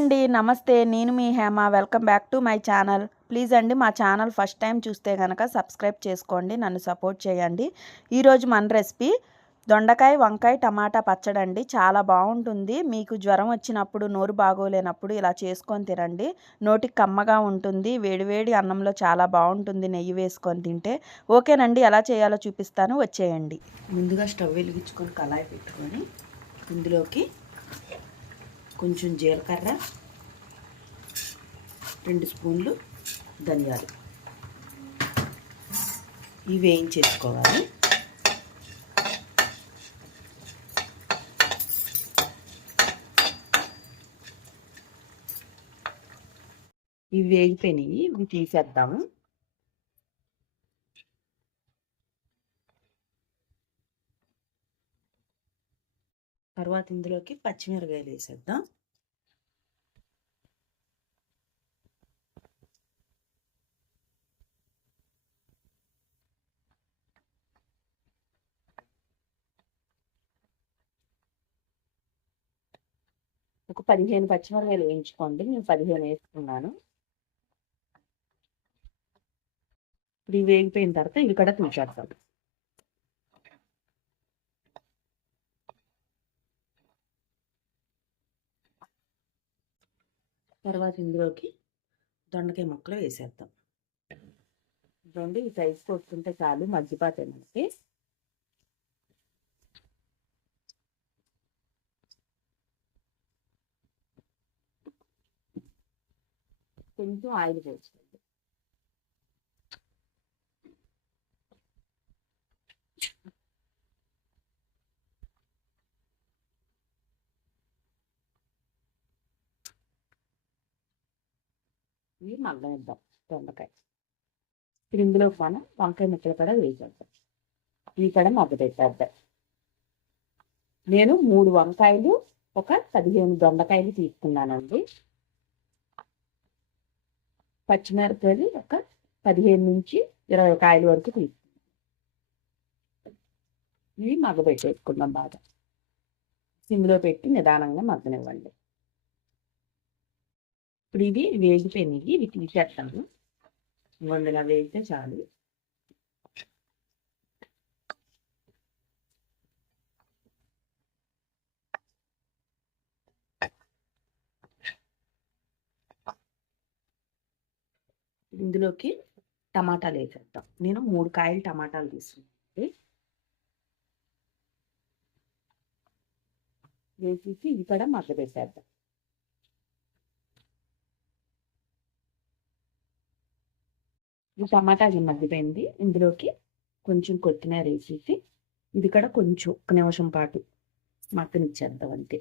అండి నమస్తే. నేను మీ Hema. Welcome back to my channel. Please అండి మా ఛానల్ ఫస్ట్ టైం చూస్తే కనుక సబ్స్క్రైబ్ చేసుకోండి నన్ను సపోర్ట్ చేయండి. ఈరోజు మన రెసిపీ దొండకాయ వంకాయ టమాటా పచ్చడి అండి. చాలా బాగుంటుంది. మీకు జ్వరం వచ్చినప్పుడు నోరు బాగోలేనప్పుడు ఇలా చేసుకొని తినండి. నోటికి కమ్మగా ఉంటుంది. వేడివేడి అన్నంలో చాలా బాగుంటుంది నెయ్యి వేసుకొని తింటే. ఓకేనండి ఎలా చేయాలో చూపిస్తాను. వచ్చేయండి. ముందుగా స్టవ్ వెలిగించుకొని కళాయి పెట్టుకొని ఇందులోకి కొంచెం జీలకర్ర రెండు స్పూన్లు ధనియాలు. ఇవి వేయించేసుకోవాలి. ఇవి వేగిపోయినాయి ఇవి తీసేద్దాము. తర్వాత ఇందులోకి పచ్చిమిరకాయలు వేసేద్దాం. ఒక పదిహేను పచ్చిమిరకాయలు వేయించుకోండి. నేను పదిహేను వేసుకున్నాను. ఇప్పుడు ఇవి వేగిపోయిన తర్వాత ఇవి కూడా తీసేస్తాను తర్వాత ఇందులోకి దొండకాయ ముక్కలు వేసేద్దాం. రెండు ఈ సైజ్ కొట్టుకుంటే చాలు మగ్గిపోతాయి కొంచెం ఆయిల్ పోసుకోండి ఇవి మగ్గనిద్దాం దొండకాయ. ఇప్పుడు ఇందులో మనం వంకాయ ముక్కలు కూడా వేసేద్దాం ఇవి కూడా మగ్గ పెట్టేద్దాం నేను మూడు వంకాయలు ఒక పదిహేను దొండకాయలు తీసుకున్నానండి. పచ్చిమిరపకాయలు ఒక పదిహేను నుంచి ఇరవై కాయల వరకు తీసుకున్నాం ఇవి మగ్గబెట్టేసుకున్నాం బాగా. సిమ్లో పెట్టి నిదానంగా మగ్గనివ్వండి. ఇప్పుడు ఇవి వేగిపోయినాయి ఇవి తీసేస్తాను వందలా వేస్తే చాలు. ఇందులోకి టమాటాలు వేసేద్దాం. నేను మూడు కాయలు టమాటాలు తీసుకున్నాను. వేసేసి ఇది కూడా మగ్గ పెట్టేద్దాం. టమాటా అది మగ్గిపోయింది. ఇందులోకి కొంచెం కొత్తిమీర వేసేసి ఇది కూడా కొంచెం ఒక నిమిషం పాటు మగ్గనిచ్చేద్దాం అంతే.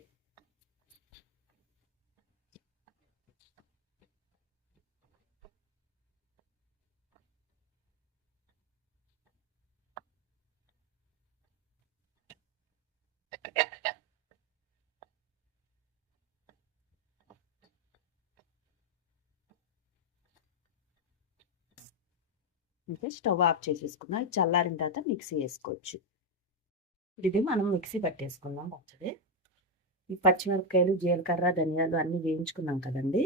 అంటే స్టవ్ ఆఫ్ చేసేసుకుందాం చల్లారిన తర్వాత మిక్సీ వేసుకోవచ్చు. ఇది మనం మిక్సీ పట్టేసుకుందాం పచ్చడి. ఈ పచ్చిమిరపకాయలు జీలకర్ర ధనియాలు అన్నీ వేయించుకున్నాం కదండి.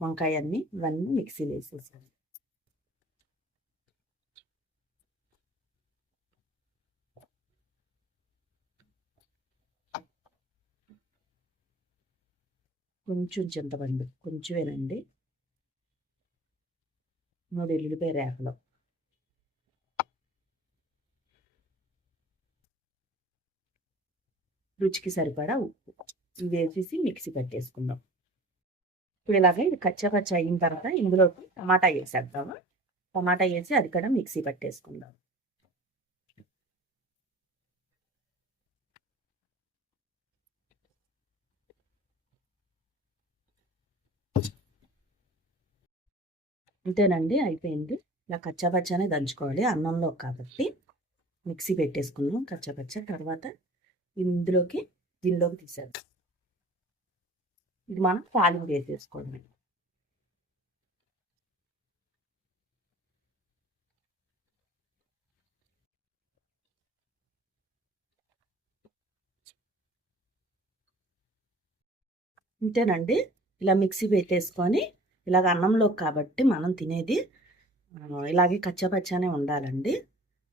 వంకాయ అన్నీ ఇవన్నీ మిక్సీ వేసేసాను కొంచెం చింతపండు కొంచెమేనండి. మూడు ఎల్లుల్లిపాయ రేఖలు రుచికి సరిపడా ఉప్పు. ఇవి వేసేసి మిక్సీ పట్టేసుకుందాం. ఇప్పుడు ఇలాగే ఇది కచ్చా కచ్చా అయిన తర్వాత ఇందులోకి టమాటా వేసేద్దాము? టమాటా వేసి అది కూడా మిక్సీ పట్టేసుకుందాం. అంతేనండి అయిపోయింది. ఇలా కచ్చాపచ్చానే దంచుకోవాలి అన్నంలో కాబట్టి. మిక్సీ పెట్టేసుకున్నాం కచ్చాపచ్చ తర్వాత ఇందులోకి దీనిలోకి తీసేద్దాం. ఇది మనం తాలింపు వేసేసుకోవడమే ఇంతేనండి. ఇలా మిక్సీ పెట్టేసుకొని ఇలాగ అన్నంలో కాబట్టి మనం తినేది ఇలాగే కచ్చాపచ్చానే ఉండాలండి.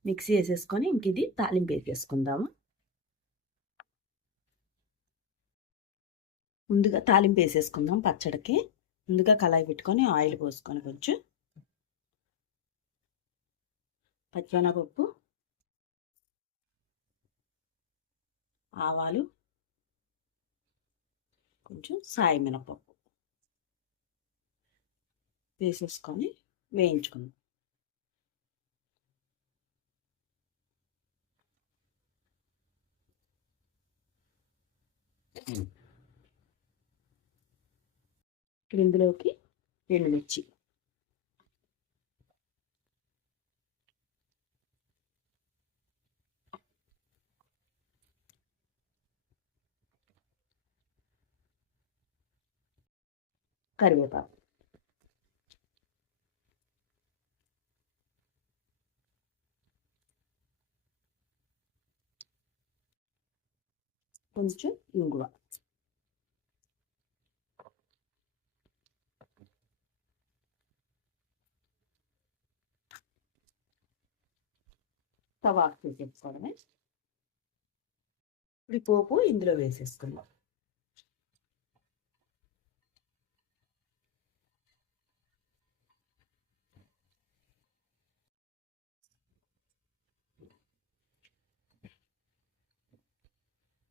మిక్సీ వేసేసుకొని ఇంక ఇది తాలింపు వేసేసుకుందాము. ముందుగా తాలింపు వేసేసుకుందాం పచ్చడికి. ముందుగా కళాయి పెట్టుకొని ఆయిల్ పోసుకొని కొంచెం పచ్చిశనగపప్పు ఆవాలు. కొంచెం సాయి మినపప్పు. వేసేసుకొని వేయించుకుందాం. ఇప్పుడు ఇందులోకి ఎండుమిర్చి కరివేపాకు. కొంచెం ఇంగువ. స్టవ్ చేసేసుకోవడమే ఇప్పుడు పోపు ఇందులో వేసేసుకుందాం.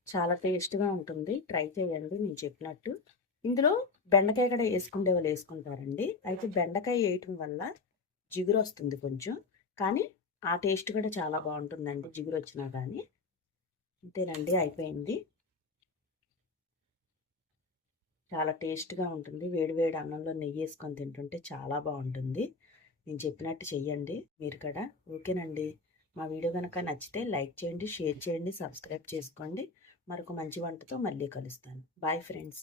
చాలా టేస్ట్గా ఉంటుంది. ట్రై చేయండి నేను చెప్పినట్టు. ఇందులో బెండకాయ కూడా వేసుకుంటే వాళ్ళు వేసుకుంటారండి. అయితే బెండకాయ వేయటం వల్ల జిగురు వస్తుంది కొంచెం. కానీ ఆ టేస్ట్ కూడా చాలా బాగుంటుందండి. జిగురు వచ్చినా కానీ అంతేనండి అయిపోయింది. చాలా టేస్ట్గా ఉంటుంది. వేడి వేడి అన్నంలో నెయ్యి వేసుకొని తింటుంటే చాలా బాగుంటుంది. నేను చెప్పినట్టు చెయ్యండి మీరు కూడా. ఓకేనండి. మా వీడియో కనుక నచ్చితే లైక్ చేయండి షేర్ చేయండి సబ్స్క్రైబ్ చేసుకోండి. మరొక మంచి వంటతో మళ్ళీ కలుస్తాను. Bye friends.